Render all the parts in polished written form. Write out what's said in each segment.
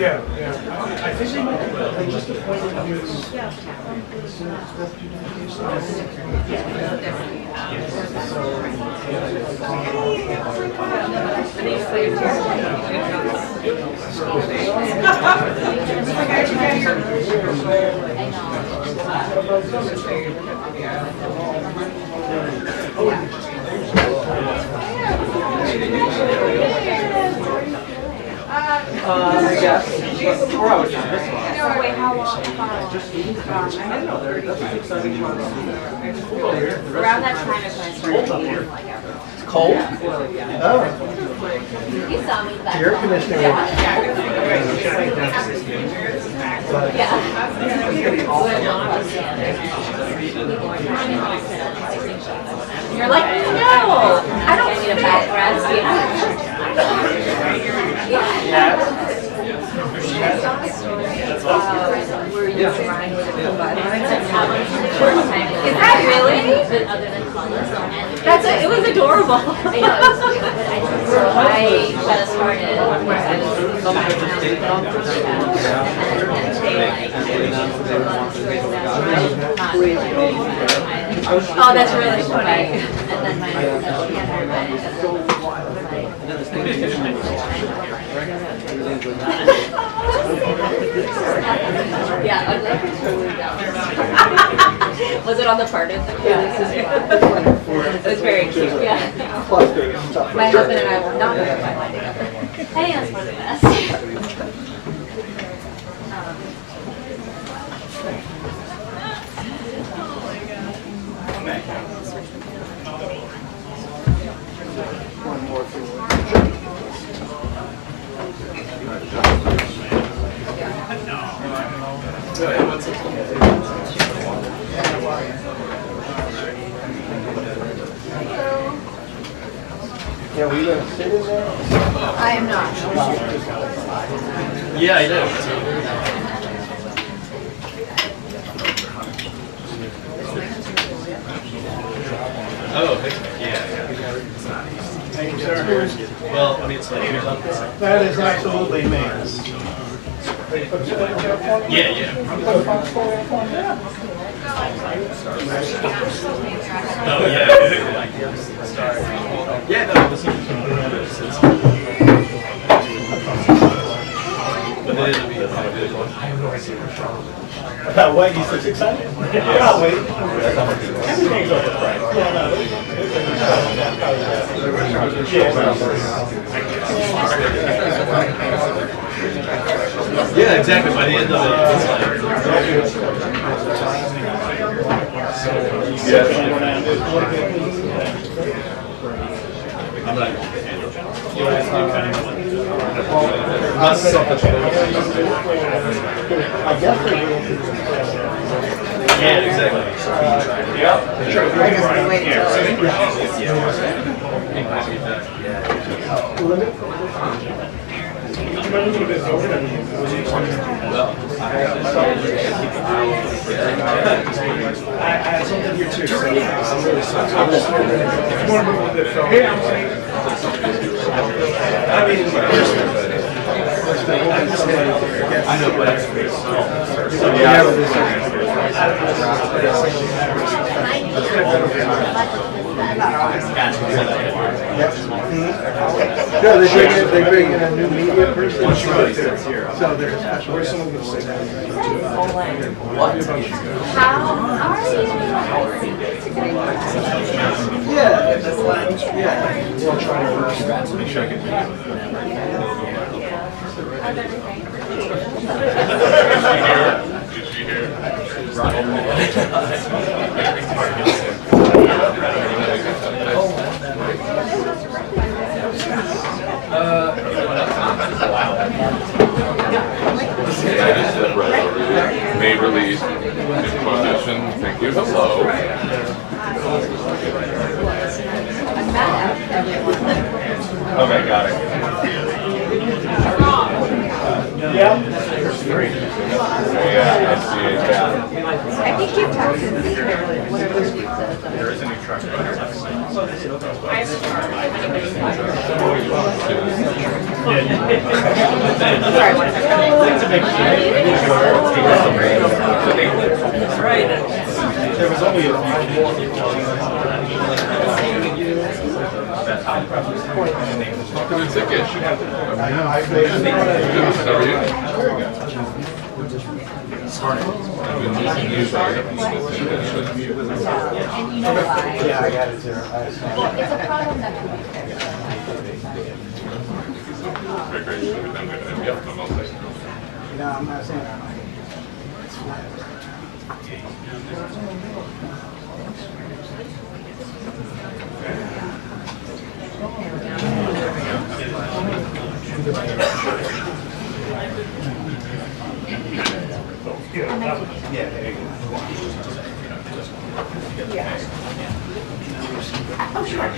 Yeah, yeah. I think they just appointed you as I guess. We're always on this one. Wait, how long? Around that time is when I started eating like everyone. It's cold? Oh. You saw me back. Air conditioning. You're like, no, I don't need a back rest. Yeah. Were you trying with a provider? Is that really? Other than that's it. It was adorable. I know. I got started. Oh, that's really funny. And then my yeah, was it on the part of the yeah. It was very cute, yeah. My husband and I will not be able to find together. I think that's one of the best. Yeah, were you going to sit in there? I am not. Yeah, I do. Oh, yeah. Thank you, sir. Well, I mean, it's like That is absolutely amazing. yeah, yeah. Oh, yeah. Yeah, no, it was but it is a big one. About what? You so excited? Yeah, I'll wait. Everything's overpriced. Yeah, exactly. By the end of it, it's like. I'm not. Yeah, exactly. I had something here too, so I'm really sorry. It's more movement that fell. I mean, I know, but No, they bring in a new media person. So there's where's someone going to say that? How are you? yeah. We'll try to make sure I can May release position. Thank you. Hello. Okay, got it. Yeah. Yeah, I see it. Yeah. I think you've talked to whatever Steve says. There is a new truck. I have a car. Sorry, one second. There was only a Good ticket. How are you? yeah, I got it too. It's a problem that could be fixed. No, I'm not saying that. Yeah, there you go. Oh, sure.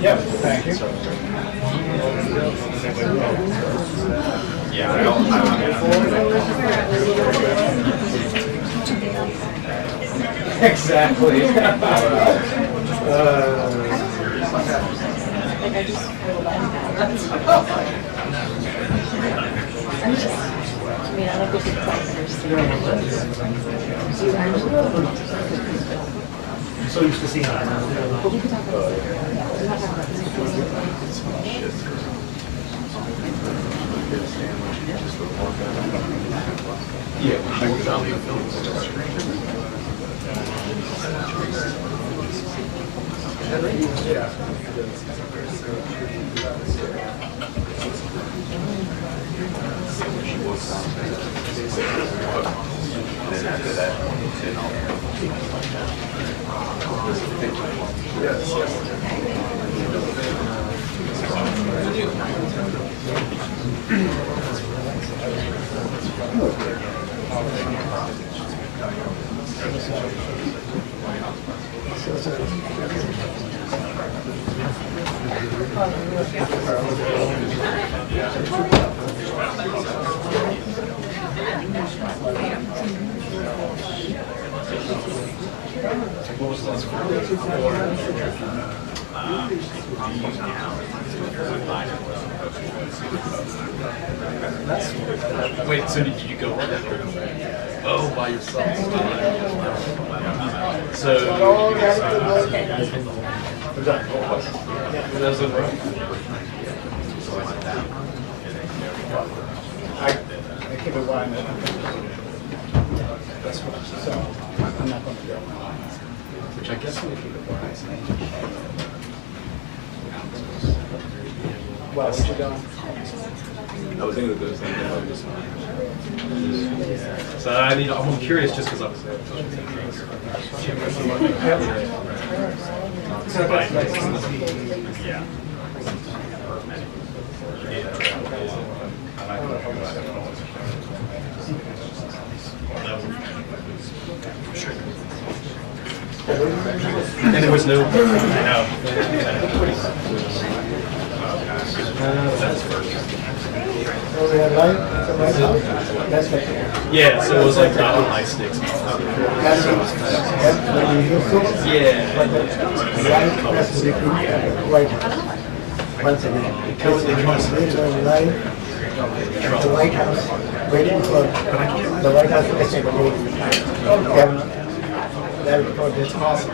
Yeah, thank you. Exactly. So used to seeing that. Wait, so did you go? Oh, by yourself. So. That's it, right? I keep it wide. That's what so I'm not going to go. Which I guess we keep it wide. Well, what you doing? I was thinking of this. So I'm curious just because I was there. Yeah. And there was no. I know. That's yeah, so it was like not on ice sticks. Yeah. Once again, the White House waiting for the White House Press Secretary that report is awesome.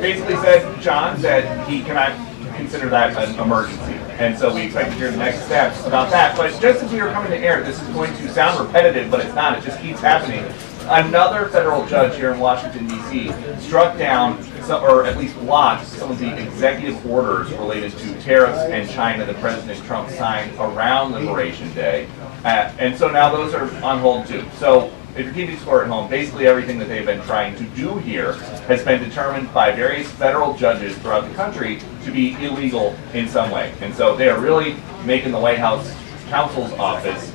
Basically said, John said he cannot consider that an emergency. And so we expect to hear the next steps about that. But just as we were coming to air, this is going to sound repetitive, but it's not. It just keeps happening. another federal judge here in Washington, D.C. struck down, or at least blocked, some of the executive orders related to tariffs and China that President Trump signed around Liberation Day. And so now those are on hold too. So if you're keeping score at home, basically everything that they've been trying to do here has been determined by various federal judges throughout the country to be illegal in some way. And so they are really making the White House counsel's office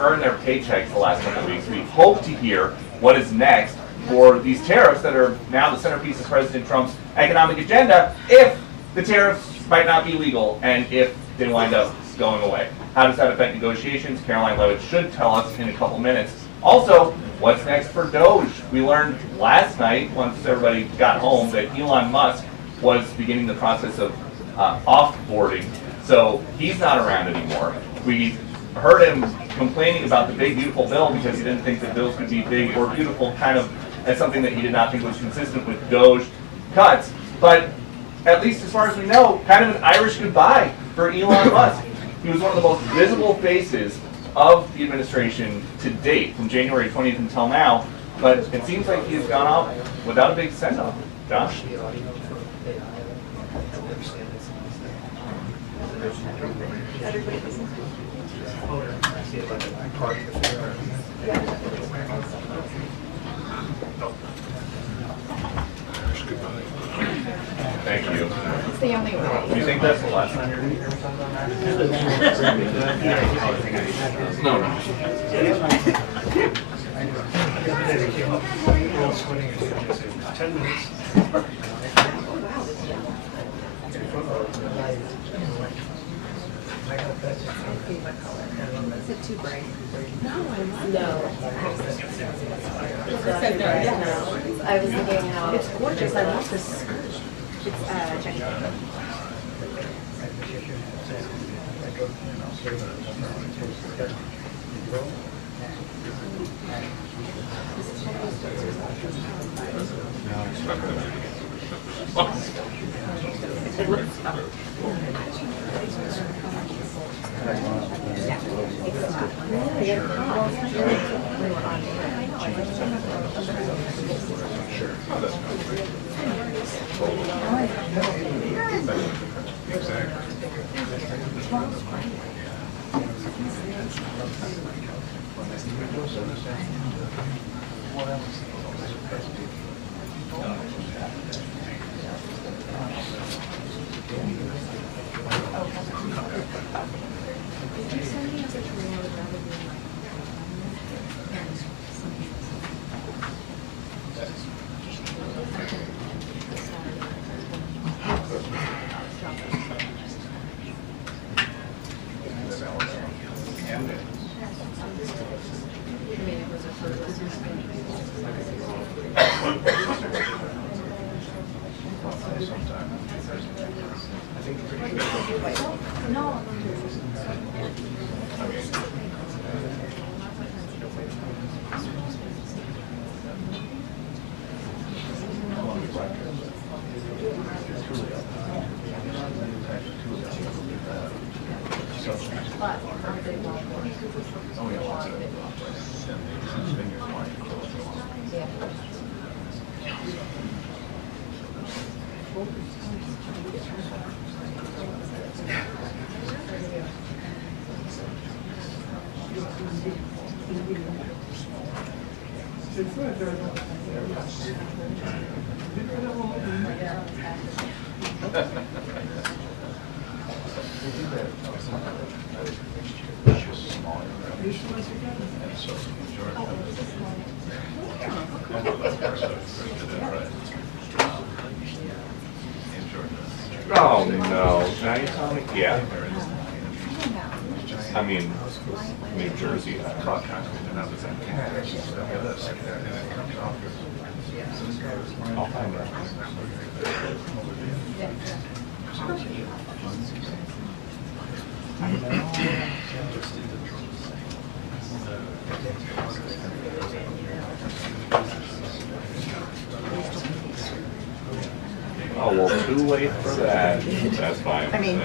earn their paychecks the last couple of weeks. We hope to hear what is next for these tariffs that are now the centerpiece of President Trump's economic agenda, if the tariffs might not be legal and if they wind up going away. How does that affect negotiations? Karoline Leavitt should tell us in a couple minutes. Also, what's next for Doge? We learned last night, once everybody got home, that Elon Musk was beginning the process of offboarding. So he's not around anymore. We heard him complaining about the big, beautiful bill because he didn't think that bills could be big or beautiful, kind of as something that he did not think was consistent with Doge cuts. But at least as far as we know, kind of an Irish goodbye for Elon Musk. He was one of the most visible faces of the administration to date, from January 20th until now, but it seems like he has gone out without a big send-off. Josh? Thank you. It's the only way. Do you think that's the last time you're going to hear something on that? No. 10 minutes. Is it too bright? No. I was thinking how it's gorgeous. I love this skirt. It's Jenny. It looks fun. Oh no, now you're telling me, yeah. I mean, New Jersey. I'll find out. Oh, well, too late for that. That's fine. I mean,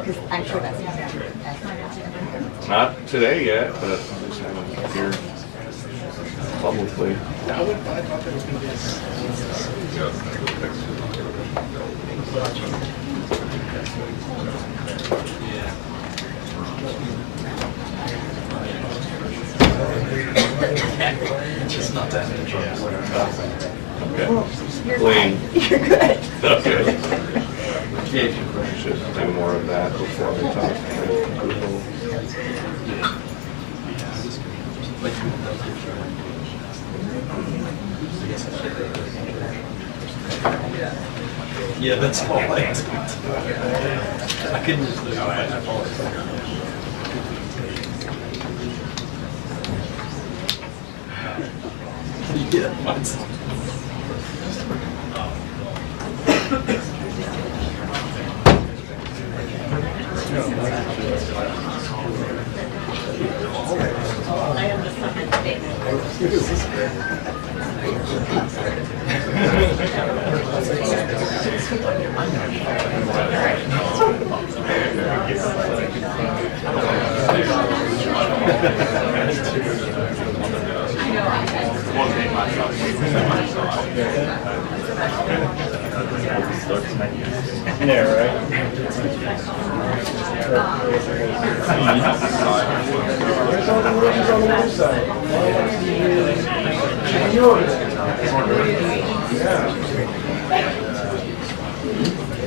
because I'm sure that's Not today yet, but I just haven't appeared publicly. Just not that interesting. Okay. Clean. You're good. Okay. Should do more of that before we talk to Google. Yeah, that's all I did. I couldn't just lose my Yeah, what's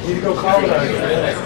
You go colonize it.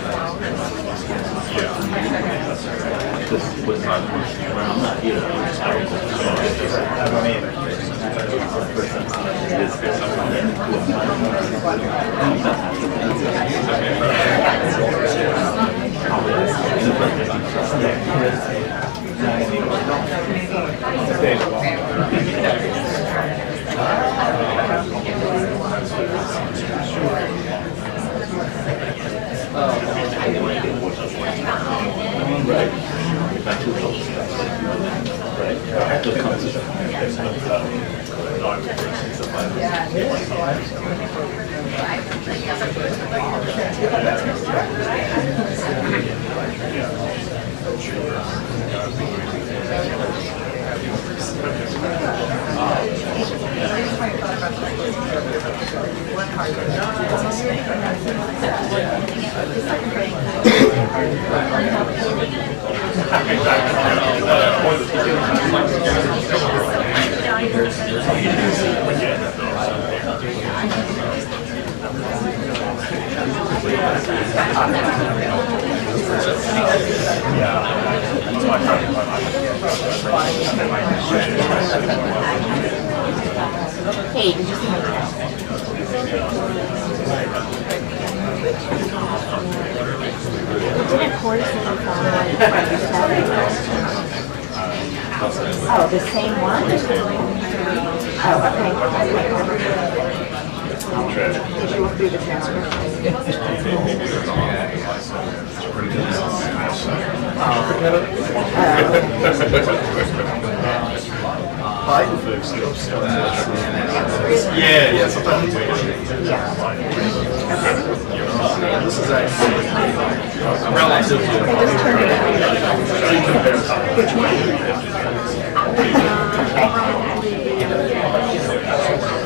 Hey, did you see my text? Oh, the same one? Oh, okay. Did you look through the transcript? Biden folks go Yeah, sometimes this is actually relatively. Which one?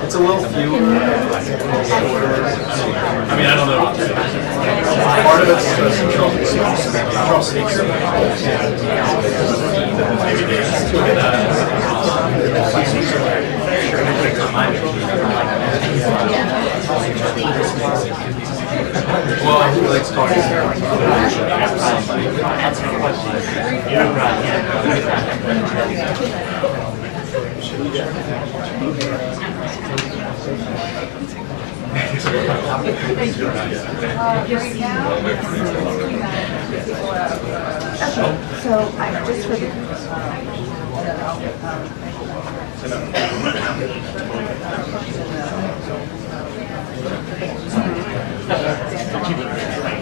It's a little fewer. I mean, I don't know. Part of it's Trump's nature. Maybe they well, he likes talking. So I just for the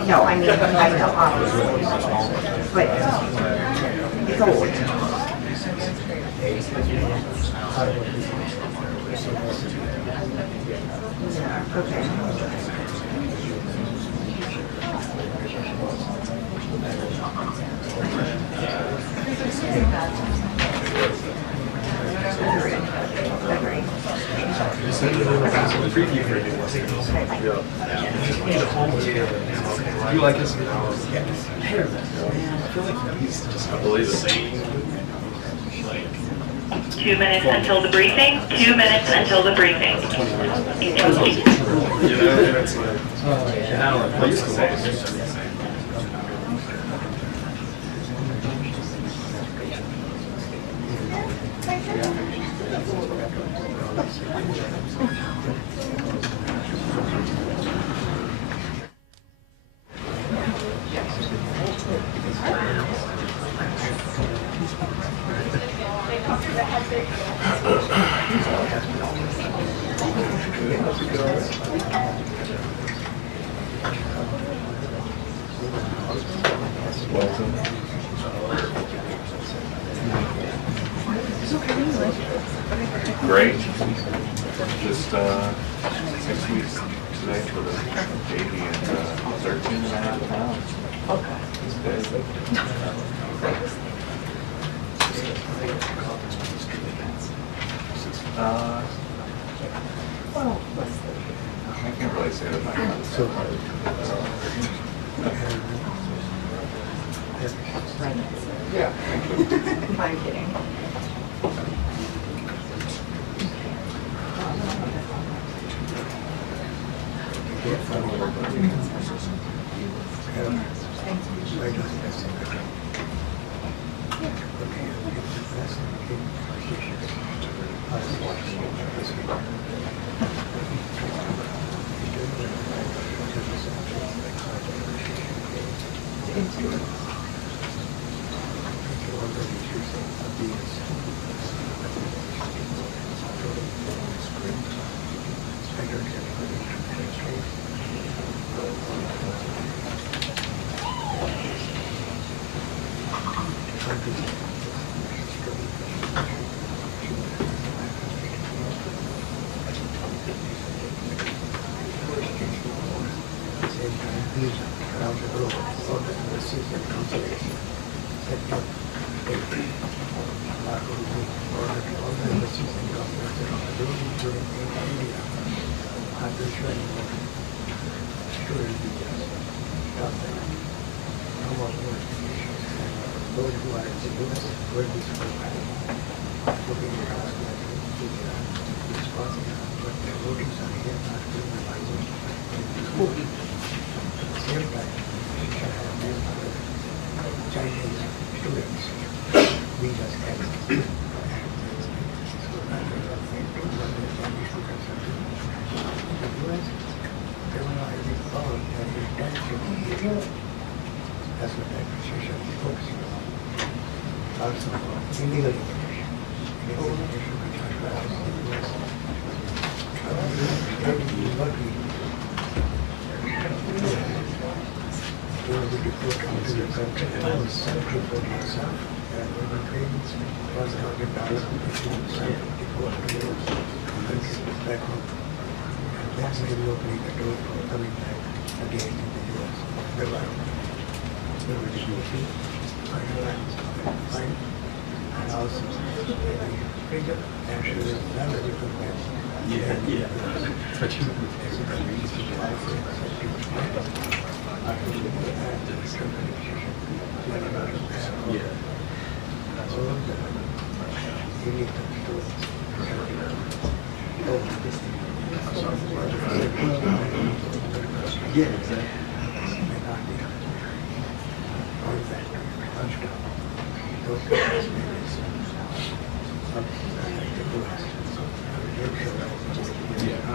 no, I mean I know obviously, but it's old. Okay. preview for a new listing. Do you like this? I believe it. 2 minutes until the briefing. 2 minutes until the briefing. You know, and it's like, I used to love it. Great. Just 6 weeks today for the baby and 13.5 pounds. Okay. It's big. Well, I can't really say that my so yeah. I'm kidding.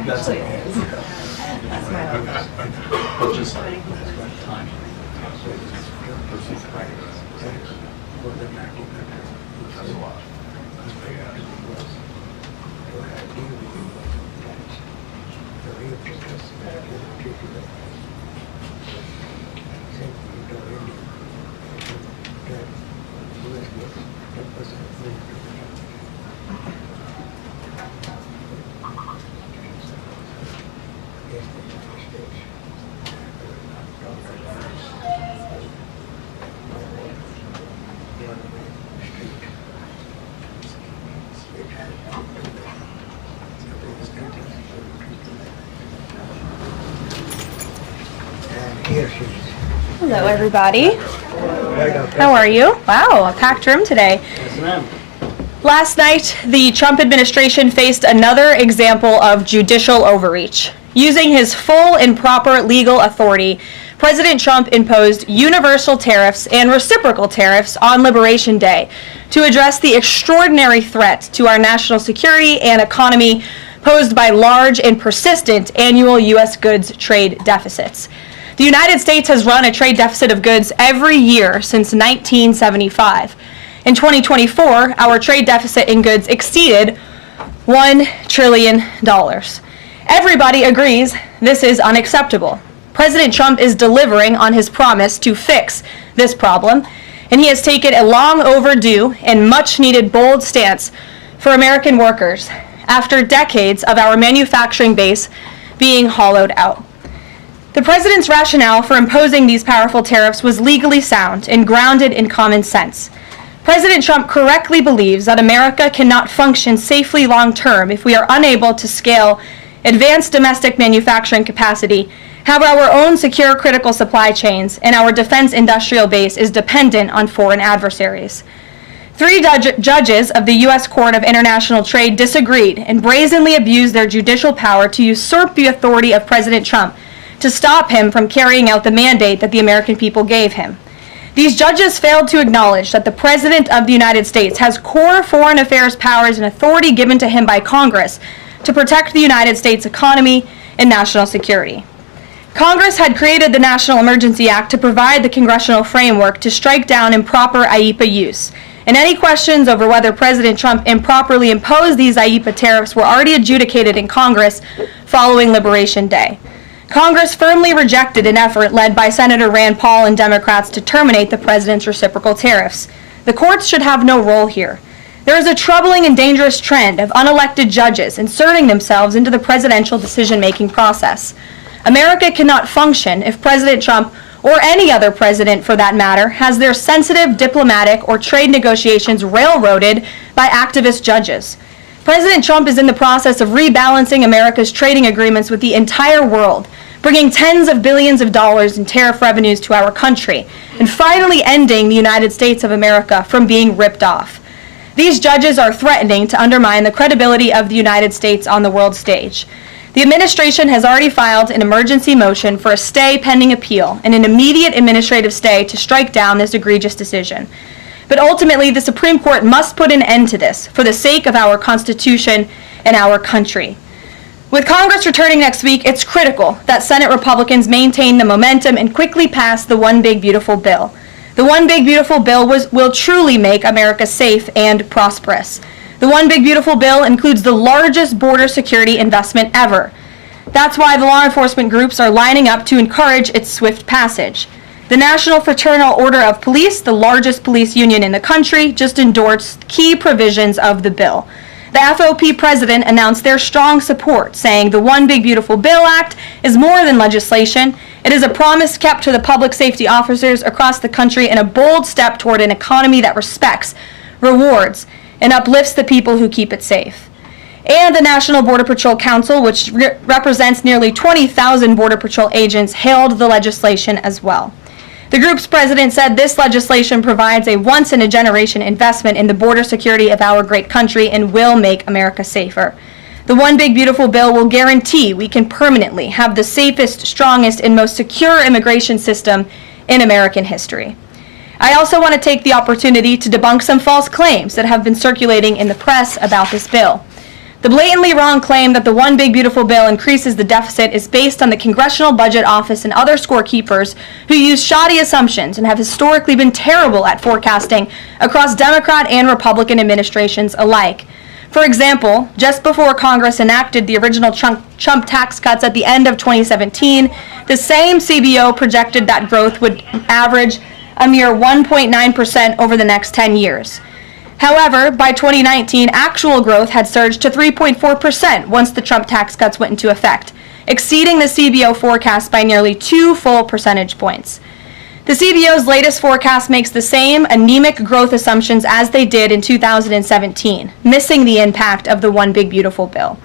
That's it. That's my own. But just time. That's a lot. Hello, everybody. How are you? Wow, a packed room today. Last night, the Trump administration faced another example of judicial overreach. Using his full and proper legal authority, President Trump imposed universal tariffs and reciprocal tariffs on Liberation Day to address the extraordinary threat to our national security and economy posed by large and persistent annual U.S. goods trade deficits. The United States has run a trade deficit of goods every year since 1975. In 2024, our trade deficit in goods exceeded $1 trillion. Everybody agrees this is unacceptable. President Trump is delivering on his promise to fix this problem, and he has taken a long overdue and much needed bold stance for American workers after decades of our manufacturing base being hollowed out. The president's rationale for imposing these powerful tariffs was legally sound and grounded in common sense. President Trump correctly believes that America cannot function safely long-term if we are unable to scale advanced domestic manufacturing capacity, have our own secure critical supply chains, and our defense industrial base is dependent on foreign adversaries. 3 judges of the U.S. Court of International Trade disagreed and brazenly abused their judicial power to usurp the authority of President Trump to stop him from carrying out the mandate that the American people gave him. These judges failed to acknowledge that the President of the United States has core foreign affairs powers and authority given to him by Congress to protect the United States economy and national security. Congress had created the National Emergency Act to provide the congressional framework to strike down improper IEEPA use, and any questions over whether President Trump improperly imposed these IEEPA tariffs were already adjudicated in Congress following Liberation Day. Congress firmly rejected an effort led by Senator Rand Paul and Democrats to terminate the president's reciprocal tariffs. The courts should have no role here. There is a troubling and dangerous trend of unelected judges inserting themselves into the presidential decision-making process. America cannot function if President Trump, or any other president for that matter, has their sensitive diplomatic or trade negotiations railroaded by activist judges. President Trump is in the process of rebalancing America's trading agreements with the entire world, bringing tens of billions of dollars in tariff revenues to our country, and finally ending the United States of America from being ripped off. These judges are threatening to undermine the credibility of the United States on the world stage. The administration has already filed an emergency motion for a stay pending appeal and an immediate administrative stay to strike down this egregious decision. But ultimately, the Supreme Court must put an end to this for the sake of our Constitution and our country. With Congress returning next week, it's critical that Senate Republicans maintain the momentum and quickly pass the One Big Beautiful Bill. The One Big Beautiful Bill will truly make America safe and prosperous. The One Big Beautiful Bill includes the largest border security investment ever. That's why the law enforcement groups are lining up to encourage its swift passage. The National Fraternal Order of Police, the largest police union in the country, just endorsed key provisions of the bill. The FOP president announced their strong support, saying the One Big Beautiful Bill Act is more than legislation. It is a promise kept to the public safety officers across the country and a bold step toward an economy that respects, rewards, and uplifts the people who keep it safe. And the National Border Patrol Council, which represents nearly 20,000 Border Patrol agents, hailed the legislation as well. The group's president said this legislation provides a once-in-a-generation investment in the border security of our great country and will make America safer. The One Big Beautiful Bill will guarantee we can permanently have the safest, strongest, and most secure immigration system in American history. I also want to take the opportunity to debunk some false claims that have been circulating in the press about this bill. The blatantly wrong claim that the One Big Beautiful Bill increases the deficit is based on the Congressional Budget Office and other scorekeepers who use shoddy assumptions and have historically been terrible at forecasting across Democrat and Republican administrations alike. For example, just before Congress enacted the original Trump tax cuts at the end of 2017, the same CBO projected that growth would average a mere 1.9% over the next 10 years. However, by 2019, actual growth had surged to 3.4% once the Trump tax cuts went into effect, exceeding the CBO forecast by nearly 2 full percentage points. The CBO's latest forecast makes the same anemic growth assumptions as they did in 2017, missing the impact of the One Big Beautiful Bill.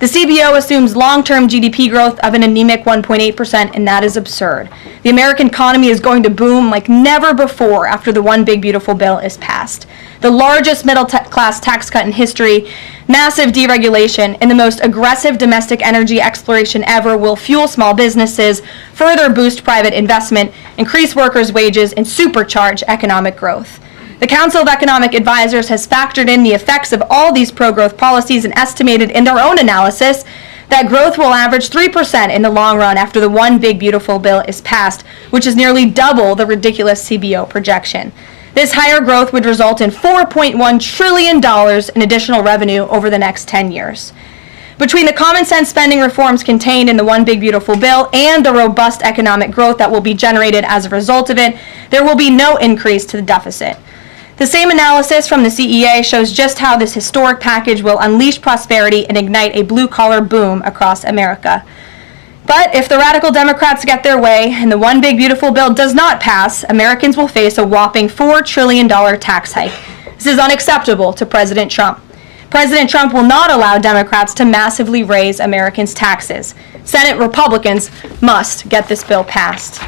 The CBO assumes long-term GDP growth of an anemic 1.8%, and that is absurd. The American economy is going to boom like never before after the One Big Beautiful Bill is passed. The largest middle-class tax cut in history, massive deregulation, and the most aggressive domestic energy exploration ever will fuel small businesses, further boost private investment, increase workers' wages, and supercharge economic growth. The Council of Economic Advisors has factored in the effects of all these pro-growth policies and estimated in their own analysis that growth will average 3% in the long run after the One Big Beautiful Bill is passed, which is nearly double the ridiculous CBO projection. This higher growth would result in $4.1 trillion in additional revenue over the next 10 years. Between the common sense spending reforms contained in the One Big Beautiful Bill and the robust economic growth that will be generated as a result of it, there will be no increase to the deficit. The same analysis from the CEA shows just how this historic package will unleash prosperity and ignite a blue-collar boom across America. But if the radical Democrats get their way and the One Big Beautiful Bill does not pass, Americans will face a whopping $4 trillion tax hike. This is unacceptable to President Trump. President Trump will not allow Democrats to massively raise Americans' taxes. Senate Republicans must get this bill passed.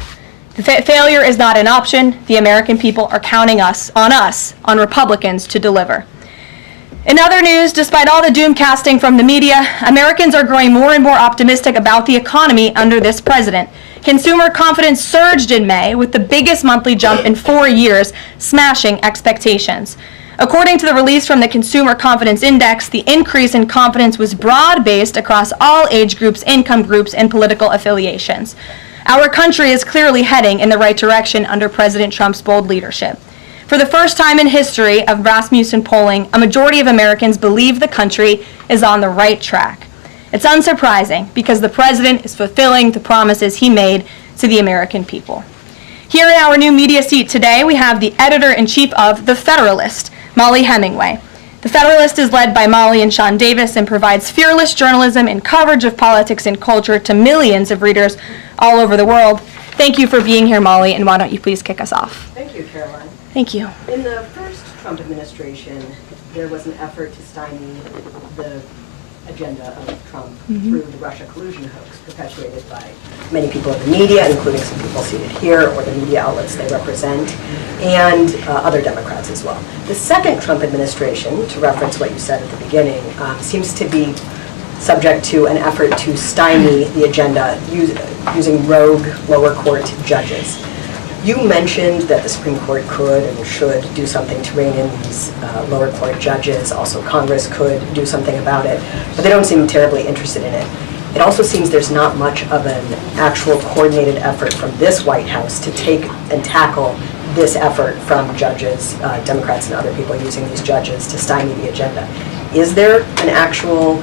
Failure is not an option. The American people are counting on Republicans to deliver. In other news, despite all the doom casting from the media, Americans are growing more and more optimistic about the economy under this president. Consumer confidence surged in May with the biggest monthly jump in 4 years, smashing expectations. According to the release from the Consumer Confidence Index, the increase in confidence was broad-based across all age groups, income groups, and political affiliations. Our country is clearly heading in the right direction under President Trump's bold leadership. For the first time in history of Rasmussen polling, a majority of Americans believe the country is on the right track. It's unsurprising because the president is fulfilling the promises he made to the American people. Here in our new media seat today, we have the editor-in-chief of The Federalist, Molly Hemingway. The Federalist is led by Molly and Sean Davis and provides fearless journalism and coverage of politics and culture to millions of readers all over the world. Thank you for being here, Molly, and why don't you please kick us off? Thank you, Caroline. Thank you. In the first Trump administration, there was an effort to stymie the agenda of Trump through the Russia collusion hoax perpetuated by many people in the media, including some people seated here, or the media outlets they represent, and other Democrats as well. The second Trump administration, to reference what you said at the beginning, seems to be subject to an effort to stymie the agenda using rogue lower court judges. You mentioned that the Supreme Court could and should do something to rein in these lower court judges. Also, Congress could do something about it, but they don't seem terribly interested in it. It also seems there's not much of an actual coordinated effort from this White House to take and tackle this effort from judges, Democrats and other people using these judges to stymie the agenda. Is there an actual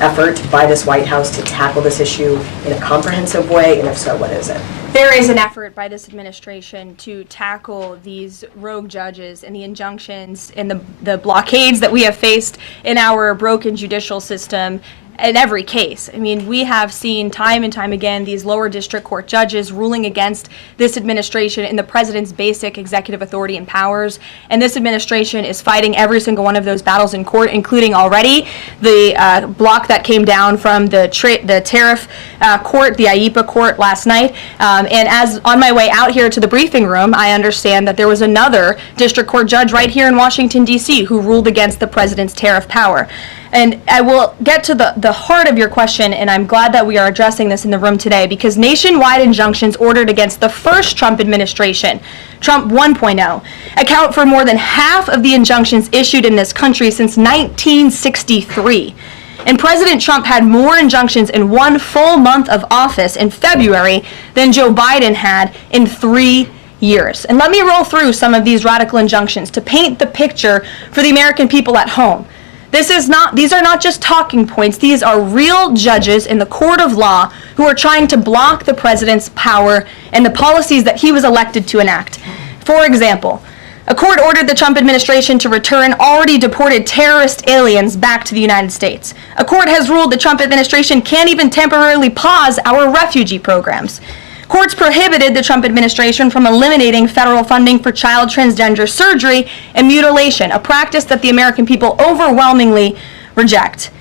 effort by this White House to tackle this issue in a comprehensive way, and if so, what is it? There is an effort by this administration to tackle these rogue judges and the injunctions and the blockades that we have faced in our broken judicial system in every case. I mean, we have seen time and time again these lower district court judges ruling against this administration and the president's basic executive authority and powers. And this administration is fighting every single one of those battles in court, including already the block that came down from the tariff court, the IEPA court last night. And as on my way out here to the briefing room, I understand that there was another district court judge right here in Washington, D.C. who ruled against the president's tariff power. And I will get to the heart of your question, and I'm glad that we are addressing this in the room today, because nationwide injunctions ordered against the first Trump administration, Trump 1.0, account for more than half of the injunctions issued in this country since 1963. And President Trump had more injunctions in one full month of office in February than Joe Biden had in 3 years. And let me roll through some of these radical injunctions to paint the picture for the American people at home. These are not just talking points. These are real judges in the court of law who are trying to block the president's power and the policies that he was elected to enact. For example, a court ordered the Trump administration to return already deported terrorist aliens back to the United States. A court has ruled the Trump administration can't even temporarily pause our refugee programs. Courts prohibited the Trump administration from eliminating federal funding for child transgender surgery and mutilation, a practice that the American people overwhelmingly reject.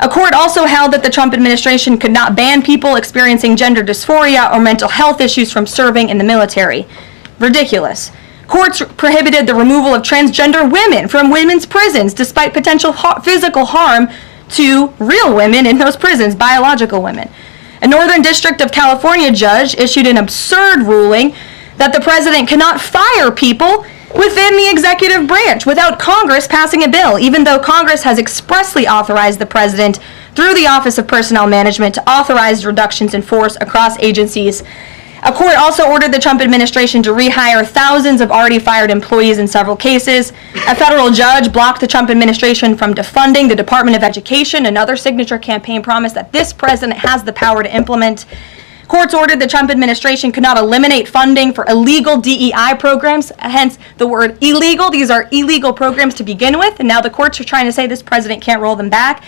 A court also held that the Trump administration could not ban people experiencing gender dysphoria or mental health issues from serving in the military. Ridiculous. Courts prohibited the removal of transgender women from women's prisons despite potential physical harm to real women in those prisons, biological women. A Northern District of California judge issued an absurd ruling that the president cannot fire people within the executive branch without Congress passing a bill, even though Congress has expressly authorized the president through the Office of Personnel Management to authorize reductions in force across agencies. A court also ordered the Trump administration to rehire thousands of already fired employees in several cases. A federal judge blocked the Trump administration from defunding the Department of Education, another signature campaign promise that this president has the power to implement. Courts ordered the Trump administration could not eliminate funding for illegal DEI programs, hence the word illegal. These are illegal programs to begin with, and now the courts are trying to say this president can't roll them back.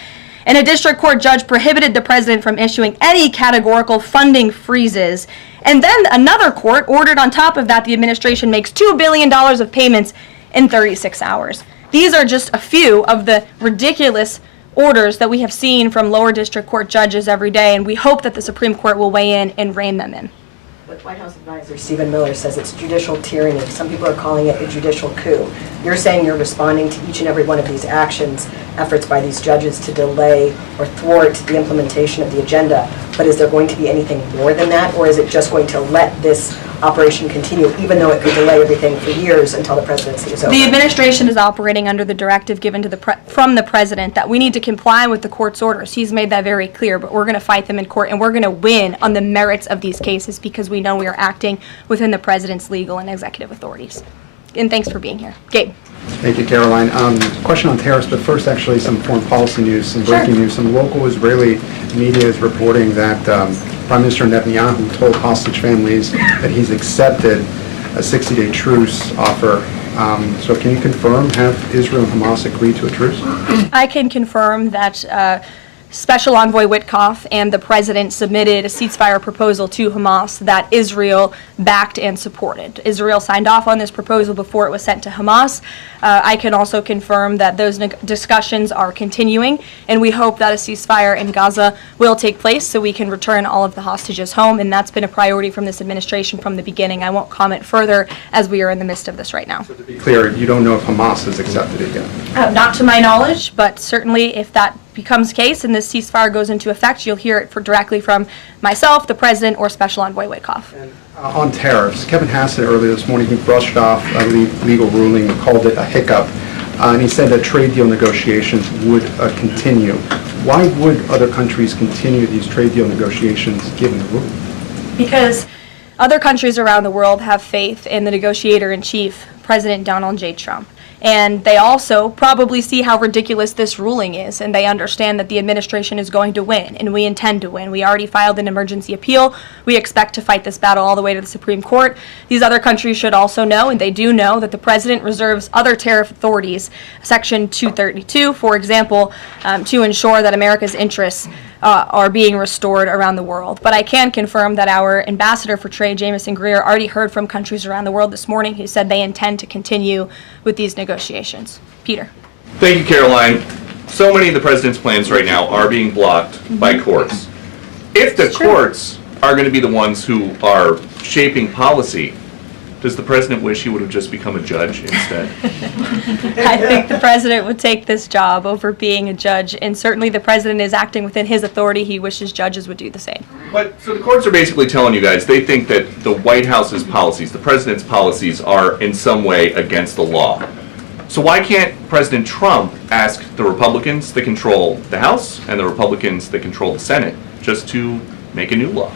And a district court judge prohibited the president from issuing any categorical funding freezes. And then another court ordered on top of that the administration makes $2 billion of payments in 36 hours. These are just a few of the ridiculous orders that we have seen from lower district court judges every day, and we hope that the Supreme Court will weigh in and rein them in. But White House advisor Stephen Miller says it's judicial tyranny. Some people are calling it a judicial coup. You're saying you're responding to each and every one of these actions, efforts by these judges to delay or thwart the implementation of the agenda. But is there going to be anything more than that, or is it just going to let this operation continue, even though it could delay everything for years until the presidency is over? The administration is operating under the directive given to from the president that we need to comply with the court's orders. He's made that very clear, but we're going to fight them in court, and we're going to win on the merits of these cases because we know we are acting within the president's legal and executive authorities. And thanks for being here. Gabe. Thank you, Caroline. Question on tariffs, but first actually some foreign policy news, some breaking news. Some local Israeli media is reporting that Prime Minister Netanyahu told hostage families that he's accepted a 60-day truce offer. So can you confirm, have Israel and Hamas agreed to a truce? I can confirm that Special Envoy Witkoff and the president submitted a ceasefire proposal to Hamas that Israel backed and supported. Israel signed off on this proposal before it was sent to Hamas. I can also confirm that those discussions are continuing, and we hope that a ceasefire in Gaza will take place so we can return all of the hostages home, and that's been a priority from this administration from the beginning. I won't comment further as we are in the midst of this right now. So to be clear, you don't know if Hamas has accepted it yet? Not to my knowledge, but certainly if that becomes the case and this ceasefire goes into effect, you'll hear it directly from myself, the president, or Special Envoy Witkoff. On tariffs, Kevin Hassett earlier this morning, he brushed off a legal ruling and called it a hiccup, and he said that trade deal negotiations would continue. Why would other countries continue these trade deal negotiations given the ruling? Because other countries around the world have faith in the negotiator-in-chief, President Donald J. Trump. And they also probably see how ridiculous this ruling is, and they understand that the administration is going to win, and we intend to win. We already filed an emergency appeal. We expect to fight this battle all the way to the Supreme Court. These other countries should also know, and they do know, that the president reserves other tariff authorities, Section 232, for example, to ensure that America's interests are being restored around the world. But I can confirm that our ambassador for trade, Jamison Greer, already heard from countries around the world this morning who said they intend to continue with these negotiations. Peter. Thank you, Caroline. So many of the president's plans right now are being blocked by courts. If the courts are going to be the ones who are shaping policy, does the president wish he would have just become a judge instead? I think the president would take this job over being a judge, and certainly the president is acting within his authority. He wishes judges would do the same. But so the courts are basically telling you guys they think that the White House's policies, the president's policies, are in some way against the law. So why can't President Trump ask the Republicans that control the House and the Republicans that control the Senate just to make a new law?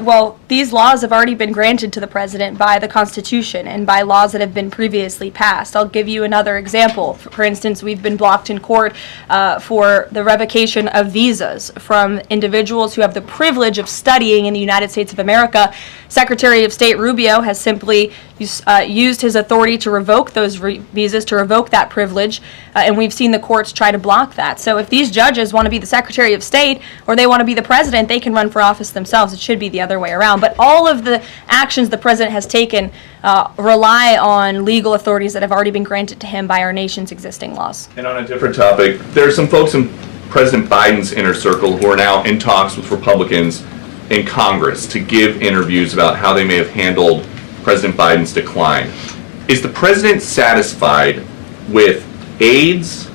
Well, these laws have already been granted to the president by the Constitution and by laws that have been previously passed. I'll give you another example. For instance, we've been blocked in court for the revocation of visas from individuals who have the privilege of studying in the United States of America. Secretary of State Rubio has simply used his authority to revoke those visas, to revoke that privilege, and we've seen the courts try to block that. So if these judges want to be the Secretary of State or they want to be the president, they can run for office themselves. It should be the other way around. But all of the actions the president has taken rely on legal authorities that have already been granted to him by our nation's existing laws. And on a different topic, there are some folks in President Biden's inner circle, who are now in talks with Republicans in Congress to give interviews about how they may have handled President Biden's decline. Is the president satisfied with aides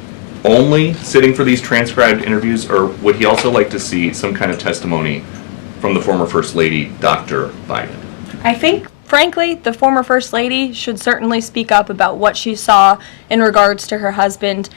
only sitting for these transcribed interviews, or would he also like to see some kind of testimony from the former First Lady, Dr. Biden? I think, frankly, the former First Lady should certainly speak up about what she saw in regards to her husband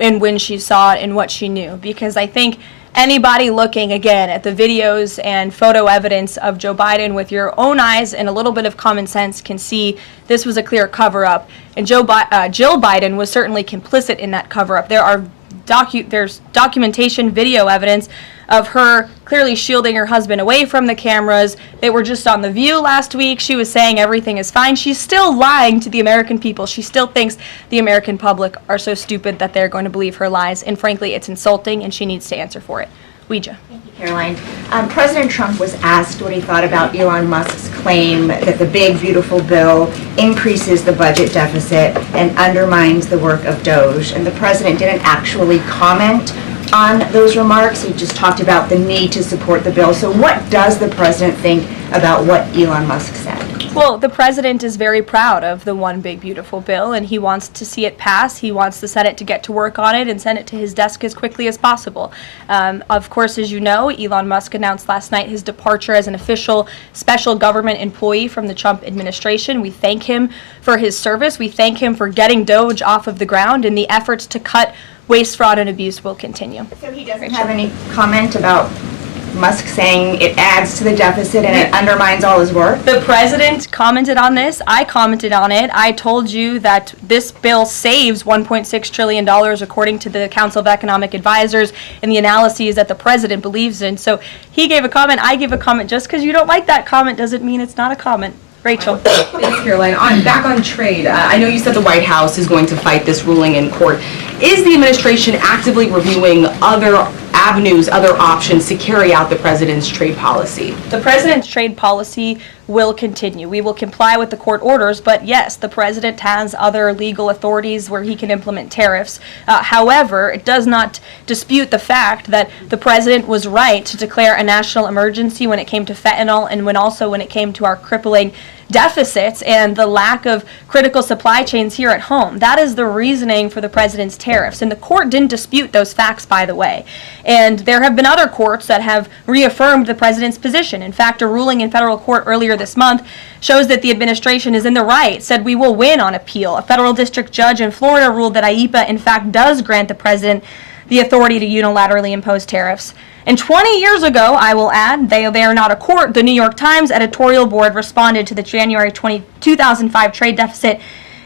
and when she saw it and what she knew. Because I think anybody looking, again, at the videos and photo evidence of Joe Biden with your own eyes and a little bit of common sense can see this was a clear cover-up. And Jill Biden was certainly complicit in that cover-up. There's documentation, video evidence of her clearly shielding her husband away from the cameras. They were just on The View last week. She was saying everything is fine. She's still lying to the American people. She still thinks the American public are so stupid that they're going to believe her lies. And frankly, it's insulting, and she needs to answer for it. Ouija. Thank you, Caroline. President Trump was asked what he thought about Elon Musk's claim that the big, beautiful bill increases the budget deficit and undermines the work of Doge. And the president didn't actually comment on those remarks. He just talked about the need to support the bill. So what does the president think about what Elon Musk said? Well, the president is very proud of the one big beautiful bill, and he wants to see it pass. He wants the Senate to get to work on it and send it to his desk as quickly as possible. Of course, as you know, Elon Musk announced last night his departure as an official special government employee from the Trump administration. We thank him for his service. We thank him for getting Doge off of the ground, and the efforts to cut waste, fraud, and abuse will continue. So he doesn't have any comment about Musk saying it adds to the deficit and it undermines all his work? The president commented on this. I commented on it. I told you that this bill saves $1.6 trillion according to the Council of Economic Advisors and the analyses that the president believes in. So he gave a comment. I gave a comment. Just because you don't like that comment doesn't mean it's not a comment. Rachel. Thanks, Caroline. Back on trade, I know you said the White House is going to fight this ruling in court. Is the administration actively reviewing other avenues, other options to carry out the president's trade policy? The president's trade policy will continue. We will comply with the court orders, but yes, the president has other legal authorities where he can implement tariffs. However, it does not dispute the fact that the president was right to declare a national emergency when it came to fentanyl and when it came to our crippling deficits and the lack of critical supply chains here at home. That is the reasoning for the president's tariffs. And the court didn't dispute those facts, by the way. And there have been other courts that have reaffirmed the president's position. In fact, a ruling in federal court earlier this month shows that the administration is in the right, said we will win on appeal. A federal district judge in Florida ruled that IEEPA, in fact, does grant the president the authority to unilaterally impose tariffs. And 20 years ago, I will add, they are not a court, the New York Times editorial board responded to the January 2005 trade deficit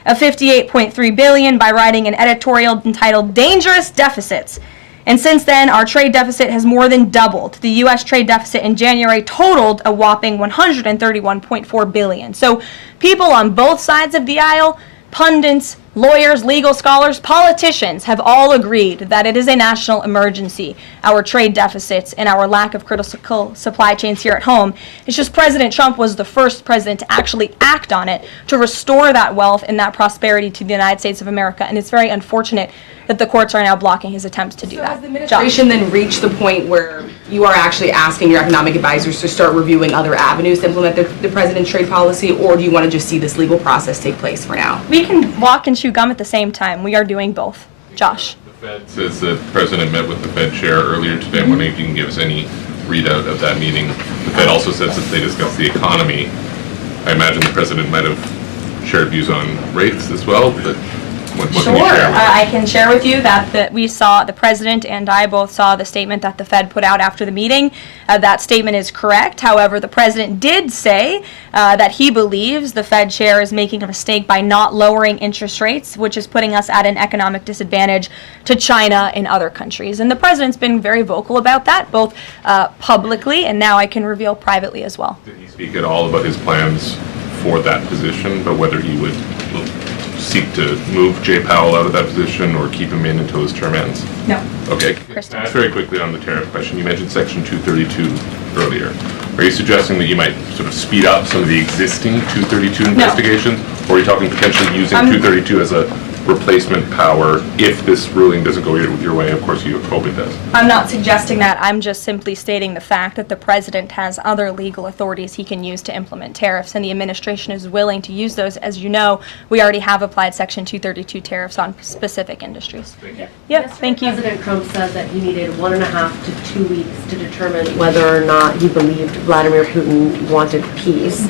of $58.3 billion by writing an editorial entitled Dangerous Deficits. And since then, our trade deficit has more than doubled. The U.S. trade deficit in January totaled a whopping $131.4 billion. So people on both sides of the aisle, pundits, lawyers, legal scholars, politicians have all agreed that it is a national emergency, our trade deficits and our lack of critical supply chains here at home. It's just President Trump was the first president to actually act on it to restore that wealth and that prosperity to the United States of America. And it's very unfortunate that the courts are now blocking his attempts to do that. Has the administration then reached the point where you are actually asking your economic advisors to start reviewing other avenues to implement the president's trade policy, or do you want to just see this legal process take place for now? We can walk and chew gum at the same time. We are doing both. Josh. The Fed says the president met with the Fed chair earlier today. I'm wondering if you can give us any readout of that meeting. The Fed also says that they discussed the economy. I imagine the president might have shared views on rates as well, but what can you share with us? I can share with you that we saw, the president and I both saw the statement that the Fed put out after the meeting. That statement is correct. However, the president did say that he believes the Fed chair is making a mistake by not lowering interest rates, which is putting us at an economic disadvantage to China and other countries. And the president's been very vocal about that, both publicly and now I can reveal privately as well. Did he speak at all about his plans for that position, but whether he would seek to move Jay Powell out of that position or keep him in until his term ends? No. Okay. Very quickly on the tariff question, you mentioned Section 232 earlier. Are you suggesting that you might sort of speed up some of the existing 232 investigations, or are you talking potentially using 232 as a replacement power if this ruling doesn't go your way? Of course, you hope it does. I'm not suggesting that. I'm just simply stating the fact that the president has other legal authorities he can use to implement tariffs, and the administration is willing to use those. As you know, we already have applied Section 232 tariffs on specific industries. Thank you. Yeah, thank you. President Trump said that he needed 1.5 to 2 weeks to determine whether or not he believed Vladimir Putin wanted peace.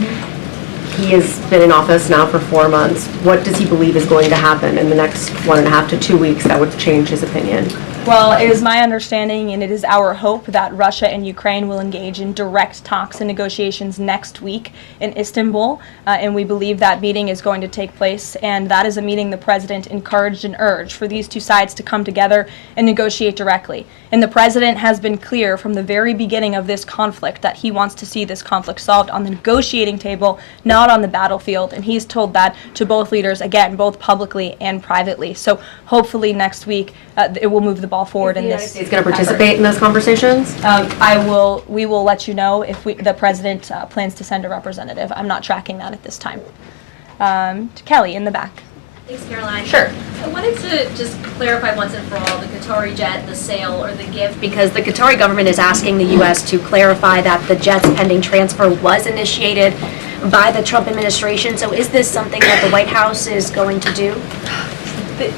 He has been in office now for 4 months. What does he believe is going to happen in the next 1.5 to 2 weeks that would change his opinion? Well, it is my understanding and it is our hope that Russia and Ukraine will engage in direct talks and negotiations next week in Istanbul, and we believe that meeting is going to take place, and that is a meeting the president encouraged and urged for these two sides to come together and negotiate directly. And the president has been clear from the very beginning of this conflict that he wants to see this conflict solved on the negotiating table, not on the battlefield, and he's told that to both leaders, again, both publicly and privately. So hopefully next week it will move the ball forward in this. Is going to participate in those conversations? We will let you know if the president plans to send a representative. I'm not tracking that at this time. Kelly, in the back. Thanks, Caroline. Sure. I wanted to just clarify once and for all the Qatari jet, the sale, or the gift, because the Qatari government is asking the U.S. to clarify that the jet's pending transfer was initiated by the Trump administration. So is this something that the White House is going to do?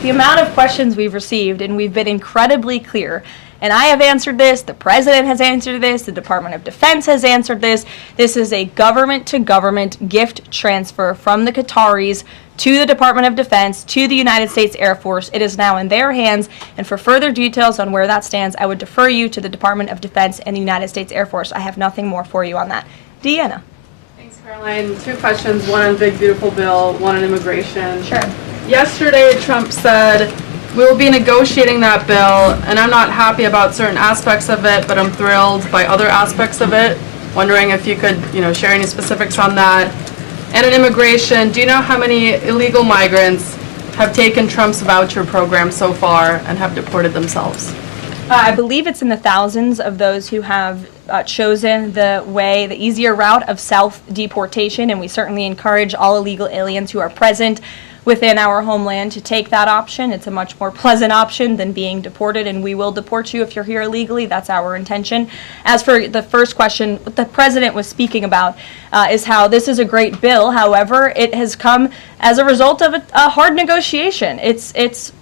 The amount of questions we've received, and we've been incredibly clear, and I have answered this, the president has answered this, the Department of Defense has answered this. This is a government-to-government gift transfer from the Qataris to the Department of Defense, to the United States Air Force. It is now in their hands, and for further details on where that stands, I would defer you to the Department of Defense and the United States Air Force. I have nothing more for you on that. Deanna. Thanks, Caroline. 2 questions, one on Big Beautiful Bill, one on immigration. Sure. Yesterday, Trump said, we will be negotiating that bill, and I'm not happy about certain aspects of it, but I'm thrilled by other aspects of it. Wondering if you could, share any specifics on that. And in immigration, do you know how many illegal migrants have taken Trump's voucher program so far and have deported themselves? I believe it's in the thousands of those who have chosen the easier route of self-deportation, and we certainly encourage all illegal aliens who are present within our homeland to take that option. It's a much more pleasant option than being deported, and we will deport you if you're here illegally. That's our intention. As for the first question, what the president was speaking about is how this is a great bill. However, it has come as a result of a hard negotiation. It's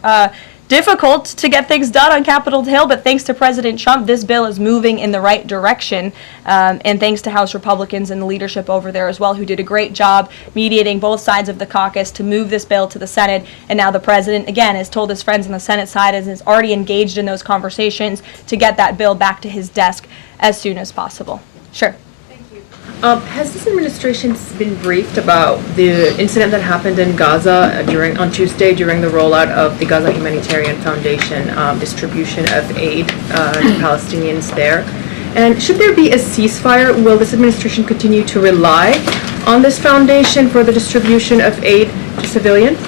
difficult to get things done on Capitol Hill, but thanks to President Trump, this bill is moving in the right direction, and thanks to House Republicans and the leadership over there as well, who did a great job mediating both sides of the caucus to move this bill to the Senate. And now the president, again, has told his friends on the Senate side and is already engaged in those conversations to get that bill back to his desk as soon as possible. Sure. Has this administration been briefed about the incident that happened in Gaza on Tuesday during the rollout of the Gaza Humanitarian Foundation distribution of aid to Palestinians there? And should there be a ceasefire, will this administration continue to rely on this foundation for the distribution of aid to civilians?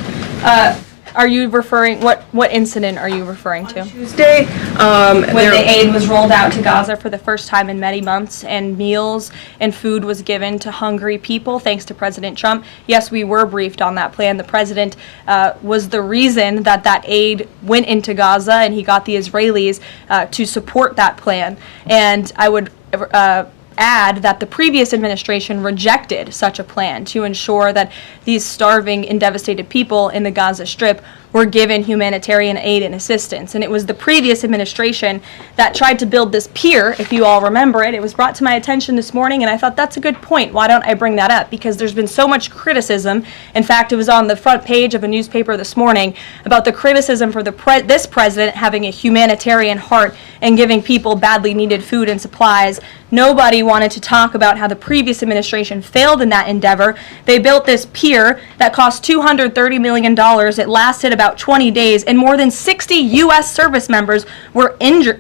Are you referring, what incident are you referring to? Tuesday, when the aid was rolled out to Gaza for the first time in many months, and meals and food was given to hungry people, thanks to President Trump. Yes, we were briefed on that plan. The president was the reason that aid went into Gaza, and he got the Israelis to support that plan. And I would add that the previous administration rejected such a plan to ensure that these starving and devastated people in the Gaza Strip were given humanitarian aid and assistance. And it was the previous administration that tried to build this pier, if you all remember it. It was brought to my attention this morning, and I thought that's a good point. Why don't I bring that up? Because there's been so much criticism. In fact, it was on the front page of a newspaper this morning about the criticism for this president having a humanitarian heart and giving people badly needed food and supplies. Nobody wanted to talk about how the previous administration failed in that endeavor. They built this pier that cost $230 million. It lasted about 20 days, and more than 60 U.S. service members were injured.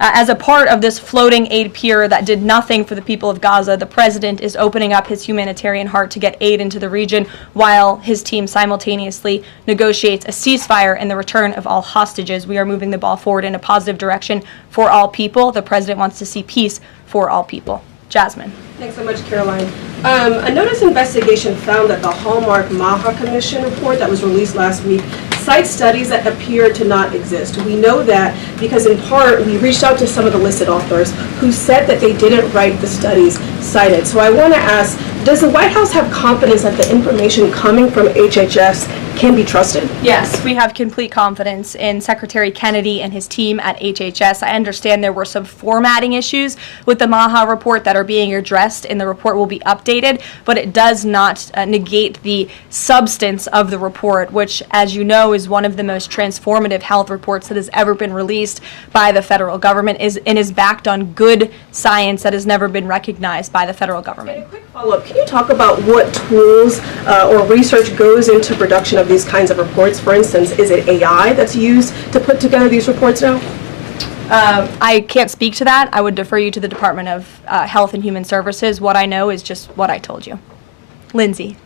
As a part of this floating aid pier that did nothing for the people of Gaza. The president is opening up his humanitarian heart to get aid into the region, while his team simultaneously negotiates a ceasefire and the return of all hostages. We are moving the ball forward in a positive direction for all people. The president wants to see peace for all people. Jasmine. Thanks so much, Caroline. A notice investigation found that the Hallmark Maha Commission report that was released last week cites studies that appear to not exist. We know that because in part we reached out to some of the listed authors who said that they didn't write the studies cited. So I want to ask, does the White House have confidence that the information coming from HHS can be trusted? Yes, we have complete confidence in Secretary Kennedy and his team at HHS. I understand there were some formatting issues with the Maha report that are being addressed, and the report will be updated, but it does not negate the substance of the report, which, as you know, is one of the most transformative health reports that has ever been released by the federal government and is backed on good science that has never been recognized by the federal government. And a quick follow-up, can you talk about what tools or research goes into production of these kinds of reports? For instance, is it AI that's used to put together these reports now? I can't speak to that. I would defer you to the Department of Health and Human Services. What I know is just what I told you. Lindsay.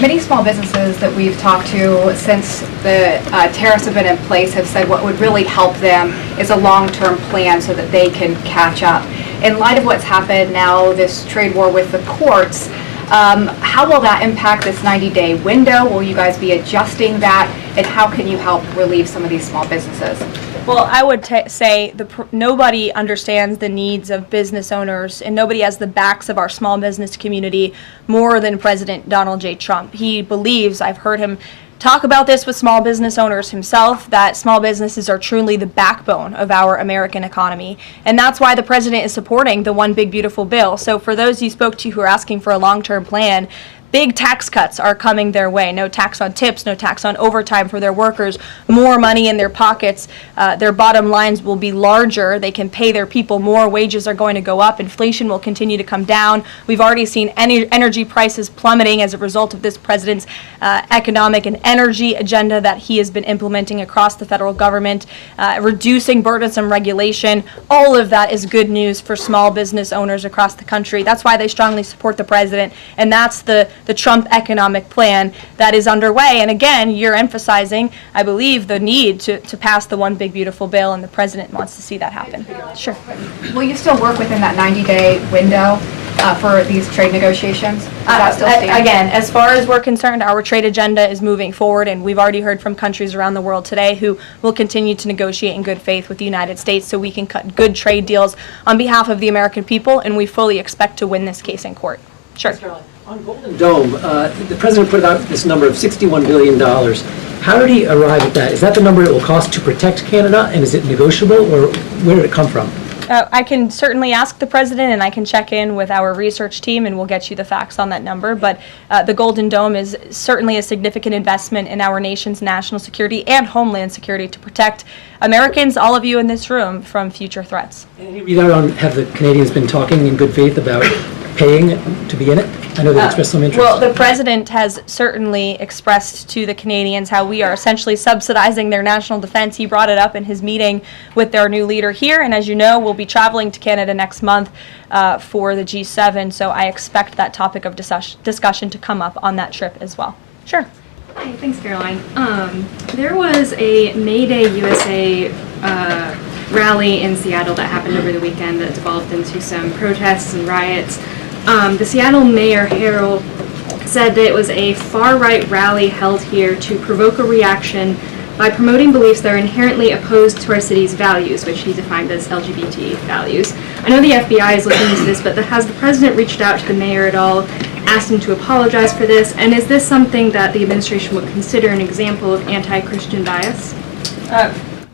Many small businesses that we've talked to since the tariffs have been in place have said what would really help them is a long-term plan so that they can catch up. In light of what's happened now, this trade war with the courts, how will that impact this 90-day window? Will you guys be adjusting that? And how can you help relieve some of these small businesses? Well, I would say nobody understands the needs of business owners, and nobody has the backs of our small business community more than President Donald J. Trump. He believes, I've heard him talk about this with small business owners himself, that small businesses are truly the backbone of our American economy. And that's why the president is supporting the One Big Beautiful Bill. So for those you spoke to who are asking for a long-term plan, big tax cuts are coming their way. No tax on tips, no tax on overtime for their workers, more money in their pockets. Their bottom lines will be larger. They can pay their people more. Wages are going to go up. Inflation will continue to come down. We've already seen energy prices plummeting as a result of this president's economic and energy agenda that he has been implementing across the federal government, reducing burdensome regulation. All of that is good news for small business owners across the country. That's why they strongly support the president, and that's the Trump economic plan that is underway. And again, you're emphasizing, I believe, the need to pass the One Big Beautiful Bill, and the president wants to see that happen. Sure. Will you still work within that 90-day window for these trade negotiations? Does that still stand? Again, as far as we're concerned, our trade agenda is moving forward, and we've already heard from countries around the world today who will continue to negotiate in good faith with the United States so we can cut good trade deals on behalf of the American people, and we fully expect to win this case in court. Sure. On Golden Dome, the president put out this number of $61 billion. How did he arrive at that? Is that the number it will cost to protect Canada, and is it negotiable, or where did it come from? I can certainly ask the president, and I can check in with our research team, and we'll get you the facts on that number. But the Golden Dome is certainly a significant investment in our nation's national security and homeland security to protect Americans, all of you in this room, from future threats. Any readout on, have the Canadians been talking in good faith about paying to be in it? I know they expressed some interest. Well, the president has certainly expressed to the Canadians how we are essentially subsidizing their national defense. He brought it up in his meeting with their new leader here, and as you know, we'll be traveling to Canada next month for the G7, so I expect that topic of discussion to come up on that trip as well. Sure. Hi, thanks, Caroline. There was a May Day USA rally in Seattle that happened over the weekend that devolved into some protests and riots. The Seattle Mayor Harrell said that it was a far-right rally held here to provoke a reaction by promoting beliefs that are inherently opposed to our city's values, which he defined as LGBT values. I know the FBI is looking into this, but has the president reached out to the mayor at all, asked him to apologize for this, and is this something that the administration would consider an example of anti-Christian bias?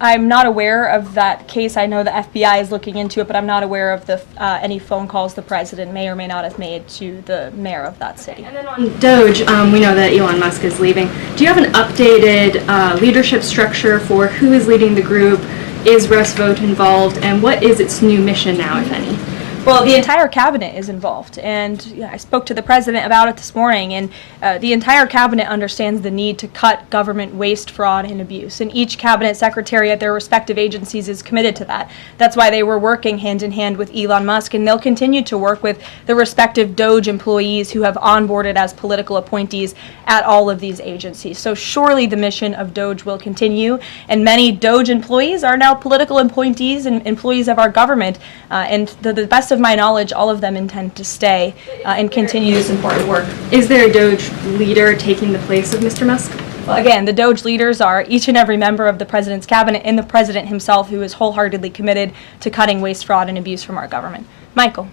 I'm not aware of that case. I know the FBI is looking into it, but I'm not aware of any phone calls the president may or may not have made to the mayor of that city. And then on Doge, we know that Elon Musk is leaving. Do you have an updated leadership structure for who is leading the group? Is Russ Vought involved? And what is its new mission now, if any? Well, the entire cabinet is involved, and I spoke to the president about it this morning, and the entire cabinet understands the need to cut government waste, fraud, and abuse, and each cabinet secretary at their respective agencies is committed to that. That's why they were working hand in hand with Elon Musk, and they'll continue to work with the respective Doge employees who have onboarded as political appointees at all of these agencies. So surely the mission of Doge will continue, and many Doge employees are now political appointees and employees of our government, and the best best of my knowledge, all of them intend to stay and continue this important work. Is there a Doge leader taking the place of Mr. Musk? Well, again, the Doge leaders are each and every member of the president's cabinet and the president himself, who is wholeheartedly committed to cutting waste, fraud, and abuse from our government. Michael.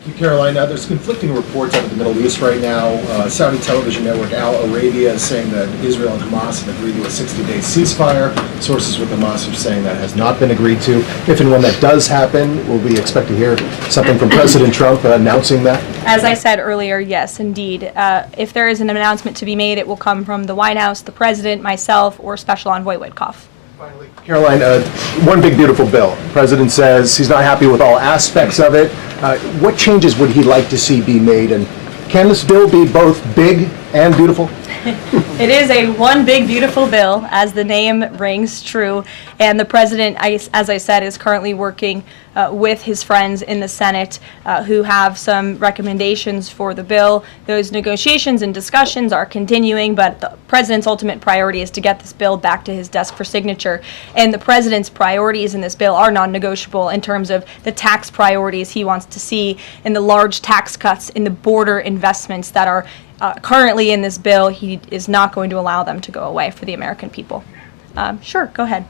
Thank you, Caroline. There's conflicting reports out of the Middle East right now. Saudi television network Al Arabia is saying that Israel and Hamas have agreed to a 60-day ceasefire. Sources with Hamas are saying that has not been agreed to. If and when that does happen, will we expect to hear something from President Trump announcing that? As I said earlier, yes, indeed. If there is an announcement to be made, it will come from the White House, the president, myself, or Special Envoy Witkoff. Caroline, one big beautiful bill. The president says he's not happy with all aspects of it. What changes would he like to see be made, and can this bill be both big and beautiful? It is a one big beautiful bill, as the name rings true, and the president, as I said, is currently working with his friends in the Senate who have some recommendations for the bill. Those negotiations and discussions are continuing, but the president's ultimate priority is to get this bill back to his desk for signature. And the president's priorities in this bill are non-negotiable in terms of the tax priorities he wants to see and the large tax cuts in the border investments that are currently in this bill. He is not going to allow them to go away for the American people. Sure, go ahead.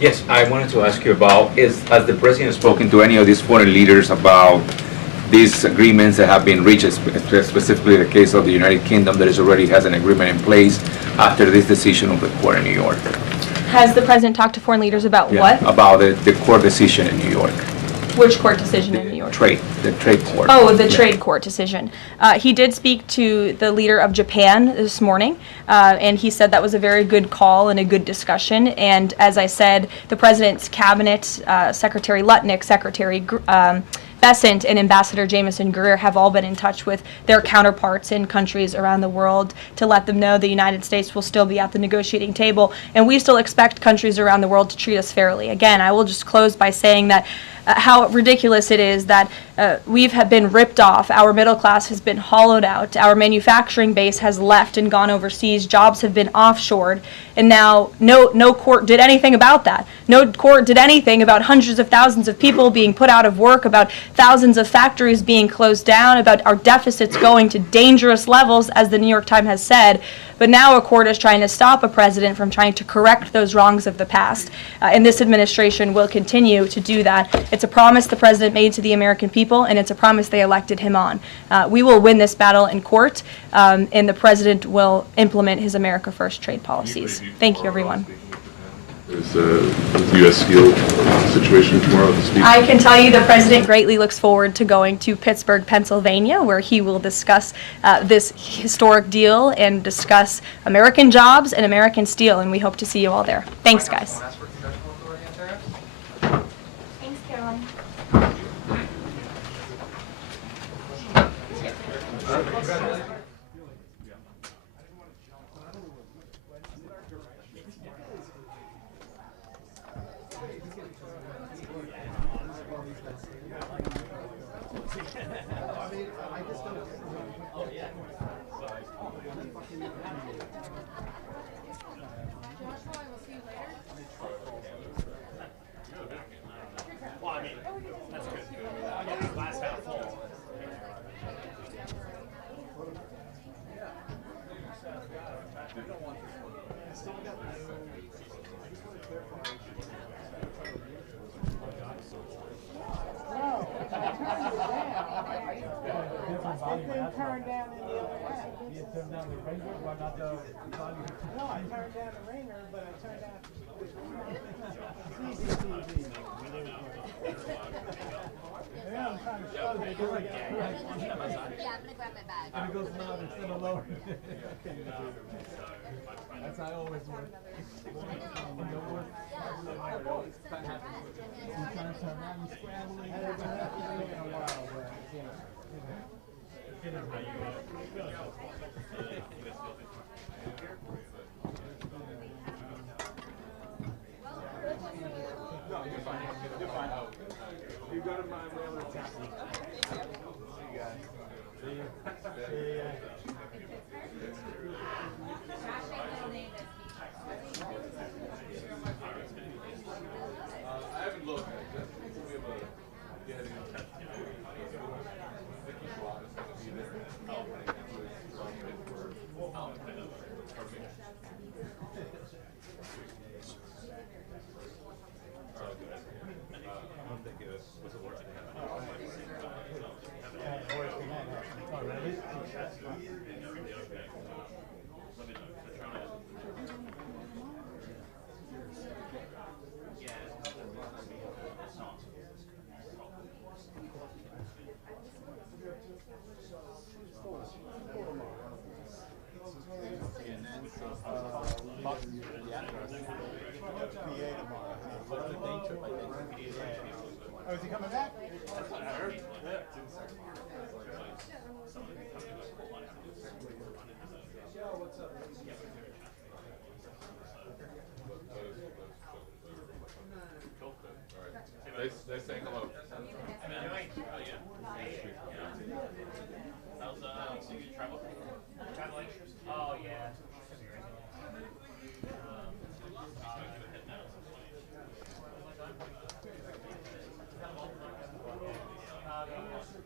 Yes, I wanted to ask you about, has the president spoken to any of these foreign leaders about these agreements that have been reached, specifically the case of the United Kingdom that already has an agreement in place after this decision of the court in New York? Has the president talked to foreign leaders about what? About the court decision in New York. Which court decision in New York? The trade court. Oh, the trade court decision. He did speak to the leader of Japan this morning, and he said that was a very good call and a good discussion. And as I said, the president's cabinet, Secretary Lutnick, Secretary Bessent, and Ambassador Jameson Greer have all been in touch with their counterparts in countries around the world to let them know the United States will still be at the negotiating table, and we still expect countries around the world to treat us fairly. Again, I will just close by saying that how ridiculous it is that we've been ripped off, our middle class has been hollowed out, our manufacturing base has left and gone overseas, jobs have been offshored, and now no court did anything about that. No court did anything about hundreds of thousands of people being put out of work, about thousands of factories being closed down, about our deficits going to dangerous levels, as the New York Times has said. But now a court is trying to stop a president from trying to correct those wrongs of the past. And this administration will continue to do that. It's a promise the president made to the American people, and it's a promise they elected him on. We will win this battle in court, and the president will implement his America First trade policies. Thank you, everyone. Is the U.S. Steel situation tomorrow at the speech? I can tell you the president greatly looks forward to going to Pittsburgh, Pennsylvania, where he will discuss this historic deal and discuss American jobs and American steel, and we hope to see you all there. Thanks, guys. Thanks, Caroline. That's how I always work. Sometimes I'm scrambling. You got in mind where it's happening. See you guys. See you. See ya. I haven't looked. Thank you.